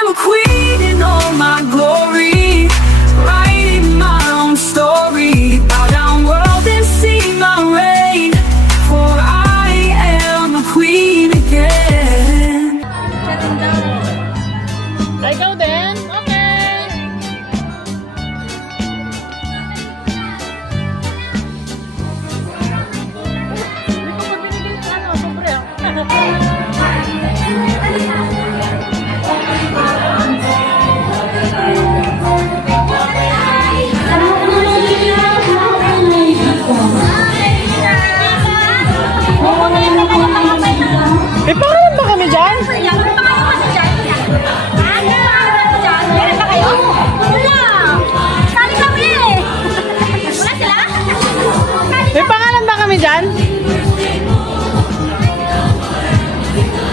am a queen in all my glory, writing my own story. Bow down world and see my reign, for I am a queen again. Ikaw din? Okay. Hindi ko pa binigay sa ano, sobre. May pangalan ba kami dyan? May pangalan ba kami dyan?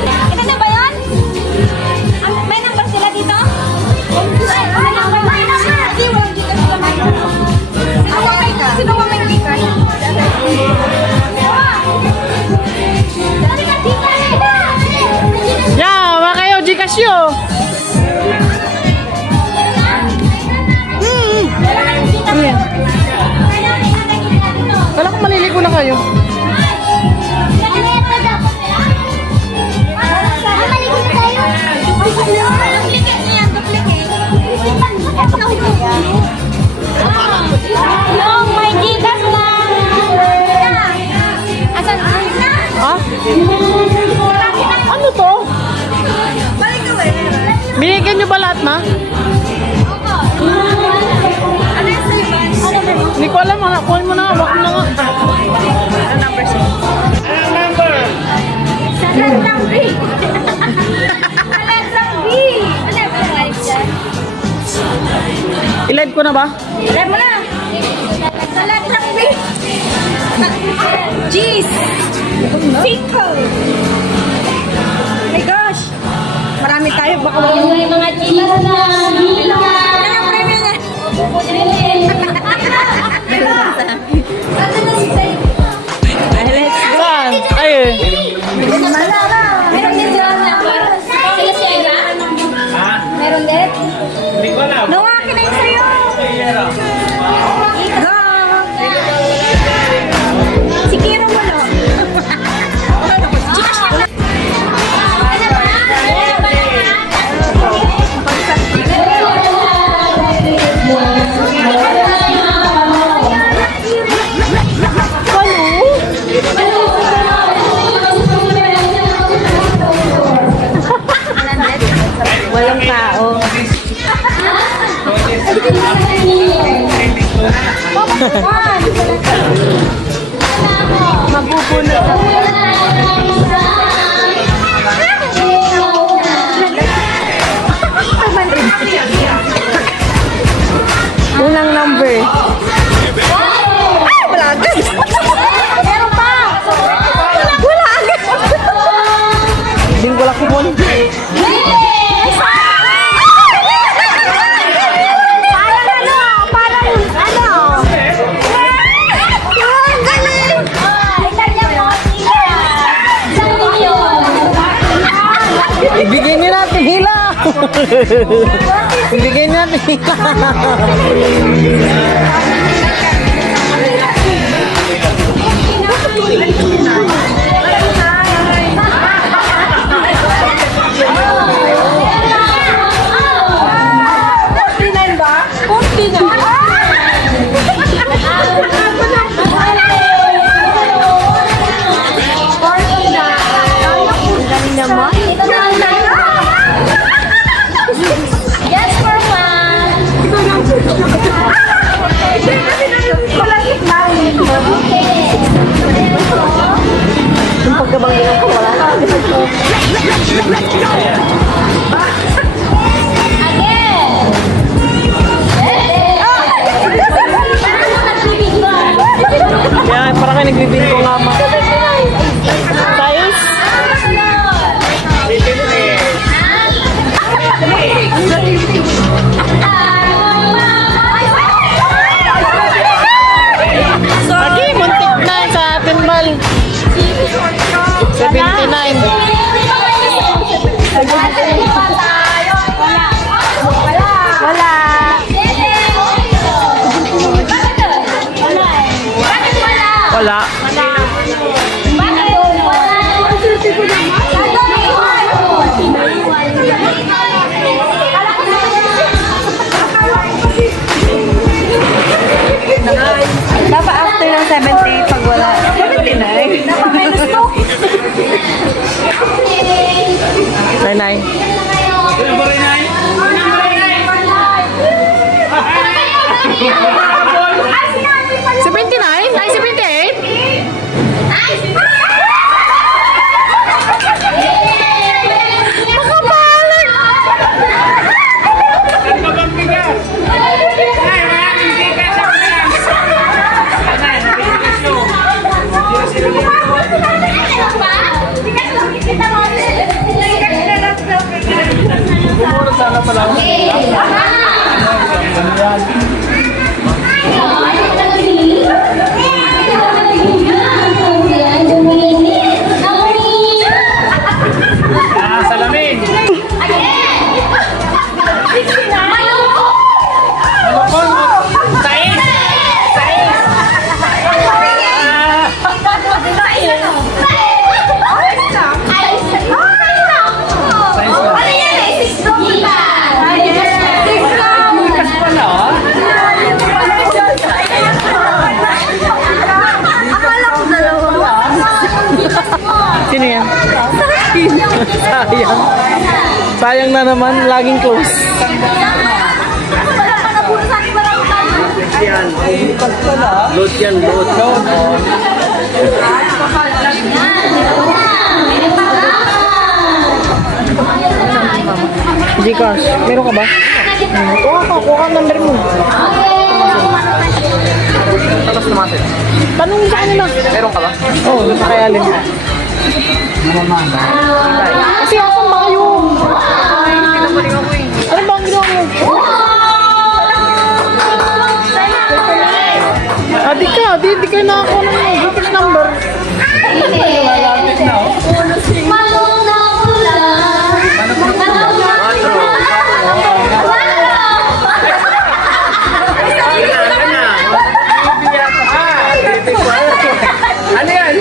Ito na ba yun? May number sila dito? Ay, may number. Hindi, walang Gcash sila may. Sino ba may Gcash? Dali ka, Gcash! Yeah, wala kayo, Gcash yun. Ano yan? Kala ko maliligo na kayo. Ha? Ano to? Binigyan nyo ba lahat, ma? Hindi ko alam, kuhin mo na, wag mo na nga. Ano number siya? Ano number? Letrang B. Letrang B. Ano ba yung live dyan? I-live ko na ba? Live mo na. Sa letrang B. Jeez. Cinco. My gosh. Marami tayo. Baka may mga G's na. Ano na premium na? Saan? Ay, Meron din sila number. Sila Sierra? Meron din? No, akin na yung sa'yo. Go! Si Kiro mo, no? walang tao. Mabubunot ako. Unang number. Ay, wala agad. Meron pa. Wala agad. Hindi ko lang kumon. Ibigay niyo natin hila. Ibigay niyo natin hila. Yes, for fun. Yung pagkabangginan ko wala. Kaya parang kayo nagbibinto nga ma. Size? Lagi, muntik na sa pinball. 79. Salamin. Sino yan? Sayang. Sayang na naman, laging close. Load yan, load. Gcash, meron ka ba? Kuha ka ang number mo. Tapos tumasin. Tanong sa kanila. Meron ka ba? Oo, nasa kay Alin. Kasi asan ba kayo? Ano ba ang ginawa mo? Di kayo nakakuha ng Gcash number. Malapit na oh. Ano yan?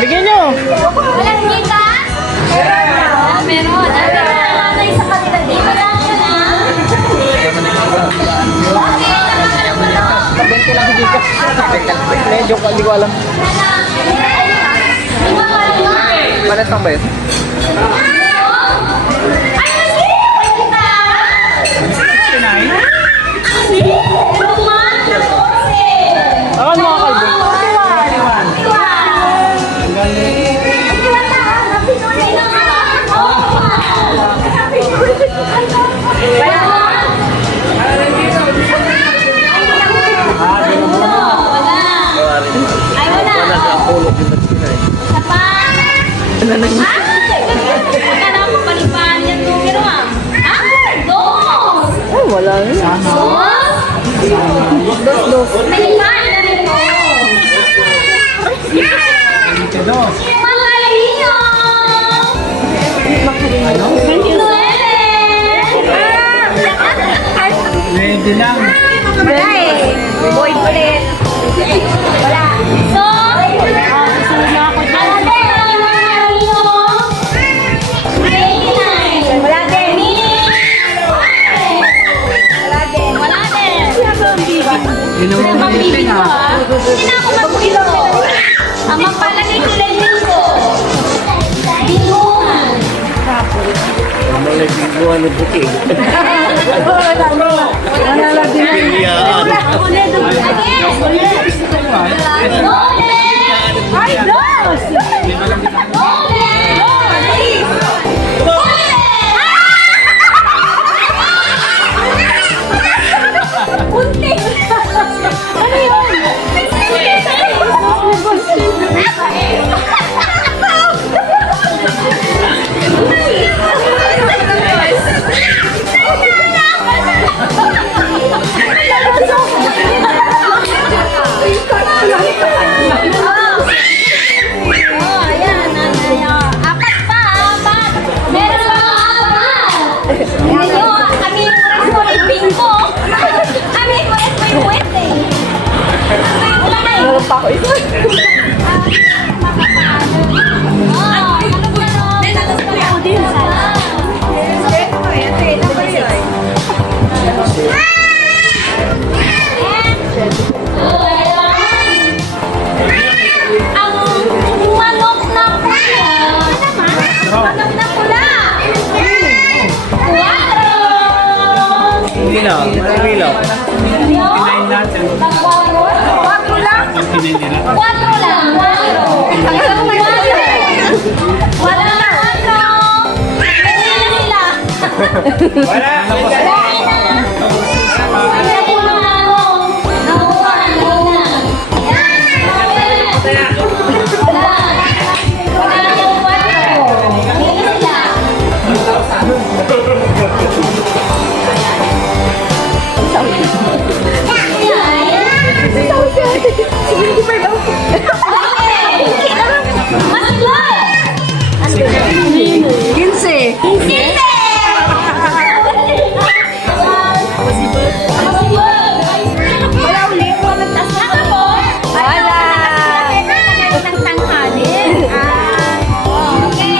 Bigyan nyo! Walang kita? Meron. Nanay sa kanila dito lang yun ah. Kabente lang si Gcash. Medyo hindi ko alam. Panas lang ba yun? Akan mga kalbo. Wala na. Dos. Ready lang. Wala eh. Boy ulit. Wala. So, hindi na ako mag-ilo. Ang mapalagay ko lang linggo. Bingungan. Malagiguan ng puti. Ay, dos! Unting! Ano yun? Ilaw, ilaw. Kinain natin. 4 lang? 4 lang. Wala lang. Wala ulit. Wala. Ng tanghalin. Okay.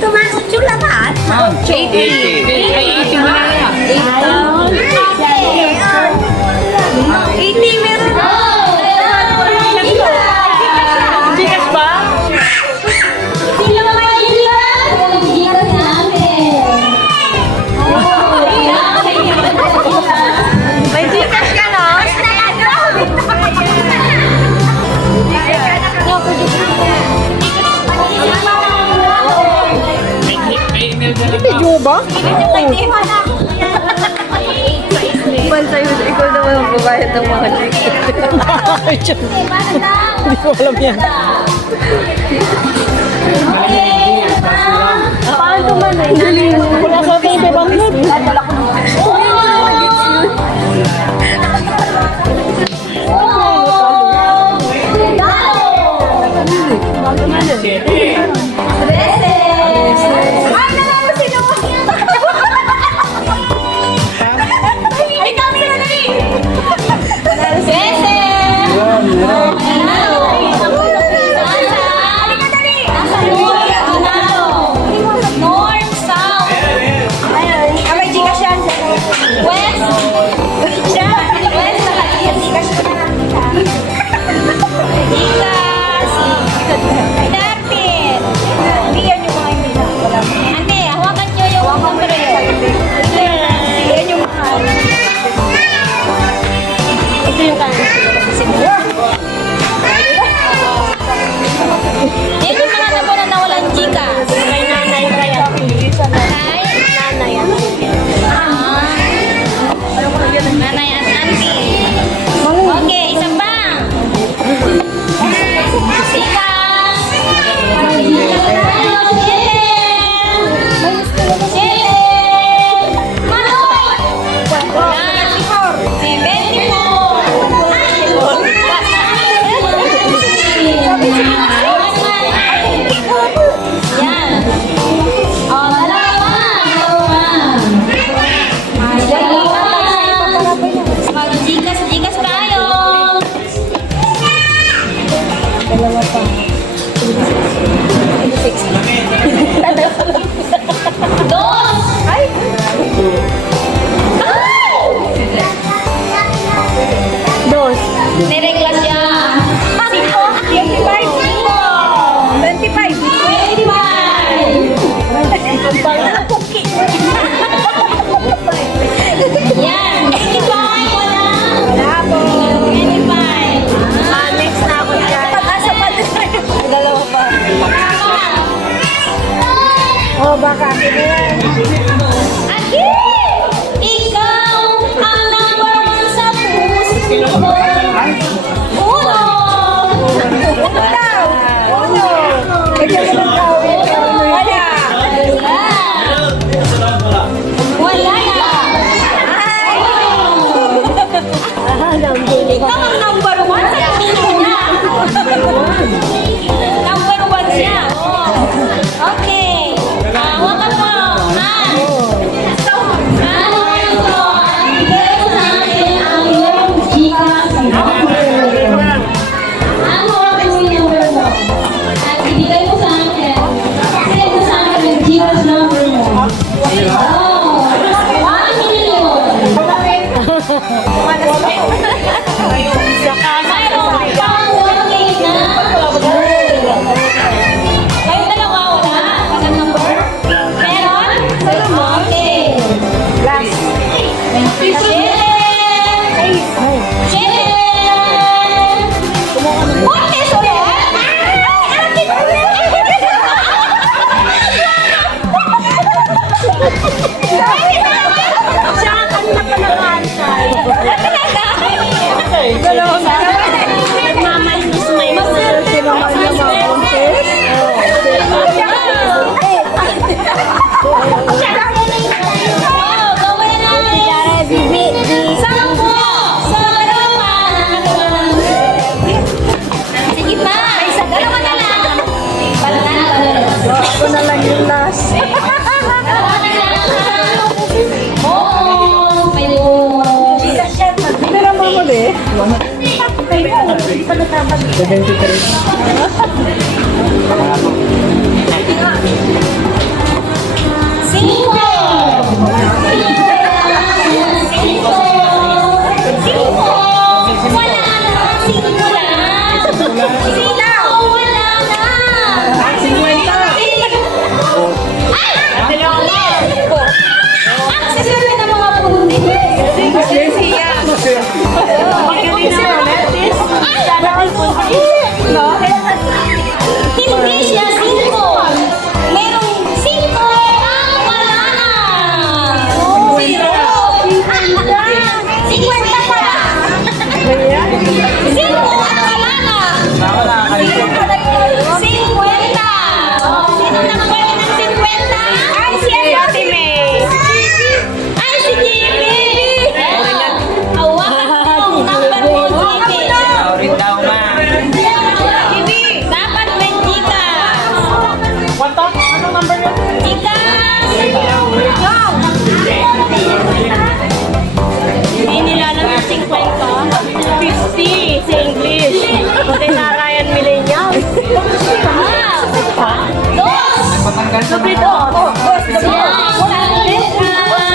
Tumasok yung lahat. 80 na lang. 80 meron na. Bigas ba? Sino ba may gigas namin? May gigas ka, no? Video ba? Bantay mo, ikaw naman ang babayad ng mga Hindi ko alam yan. Paano tuman eh? Wala sa ating ibang Ay, naman mo sino? Ay, kami na rin! Bese! Halika dali! North, South. May Gcash yan. West. West, Gcash na natin. Gcash. Dapit. Hindi yan yung mga hindi na. Ate, hawakan nyo yung number yun. Yan yung mga. Ito yung kanan. Yan yung mga nabunan na walang Gcash. May nanay kaya. Nanay? Nanay yan. Nanay at auntie. Okay, isa pa. Mag-jigas tayo. Dos! Ay! Dos. Niregla siya. 5. 25. 25. Yan. 85. Wala po. 25. Next na ako dyan. Pag-asa pa din. Dalawa pa. Oh, baka. Aki! Ikaw ang number 1 sa puso ko. Uno! Uno daw! Uno! Ikaw naman daw. Wala! Wala na! Ay! Ikaw ang number 1 sa puso na. Number 1 siya. Oh. Okay. Hawakan mo. Siya ang kanina pa nag-aantay. Dalawang nagmamalinis may maswerte naman yung mga boses. Sige pa! Dalawa na lang! Ako na lang yung last. Oo! May buong! Hindi na mamuli. Cinco! Cinco! Wala na! Cinco lang! Silaw! Wala na! Ay! Ang sasarap ng mga pundi! Hindi siya 5. Merong 5 ang wala na. 0. 50 pa. 0 ang wala na. 50. Sino nang pwede ng 50? Ay, si Ate May. Ay, si Jimmy. Hawakan mo. Number mo, Jimmy. Dapat may Gcash. Anong number yun? Gcash! Hindi nila alam yung 50. 50 sa English. Pati narayan millennial. Dos! Dubito.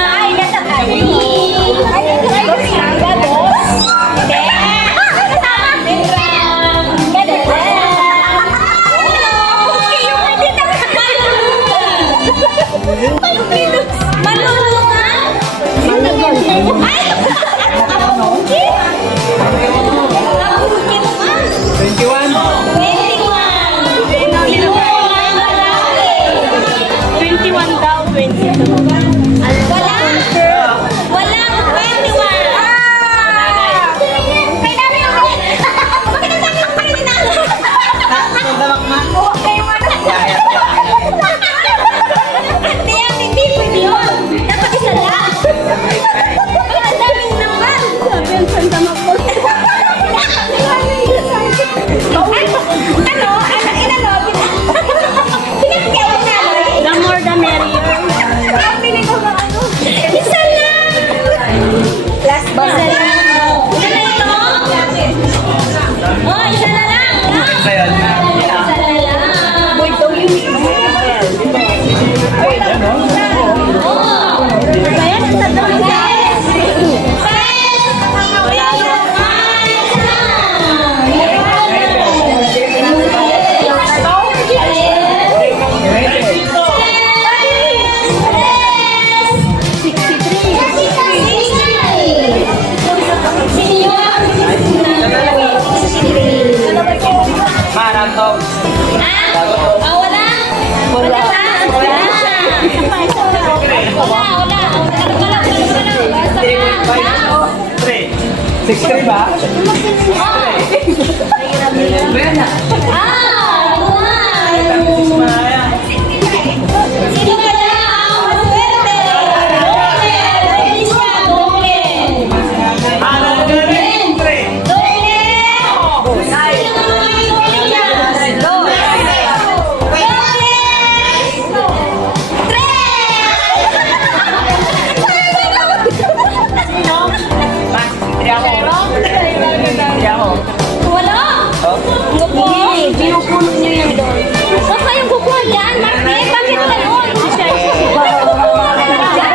Ay, nasa Malulungan? Ay! Kapungkit? Kapungkit naman? 21. 21 daw, 22. Wala! Walang 21! May dami yung bakit ang dami yung palinalo? Okay, wala. Hindi yan, hindi pwede yun. Dapat isa lang. Bakit ang daming naman? Pinagkawin na lang. The more the merrier. Isa lang! Last ba? Isa lang. Isa na ito? Oh, isa na lang. Isa na lang. Oh. Bayan, isa na lang. Marathon. Wala. Wala. Wala. 6-3 ba? Sino kaya ang swerte? Bilis ka, doble. Doble. Sino naman may doble yan? Doble. Wala. Pinupuno niyo yan doon. Huwag kayong kukuha dyan, Martin. Bakit ganun? Bakit kukuha ka dyan?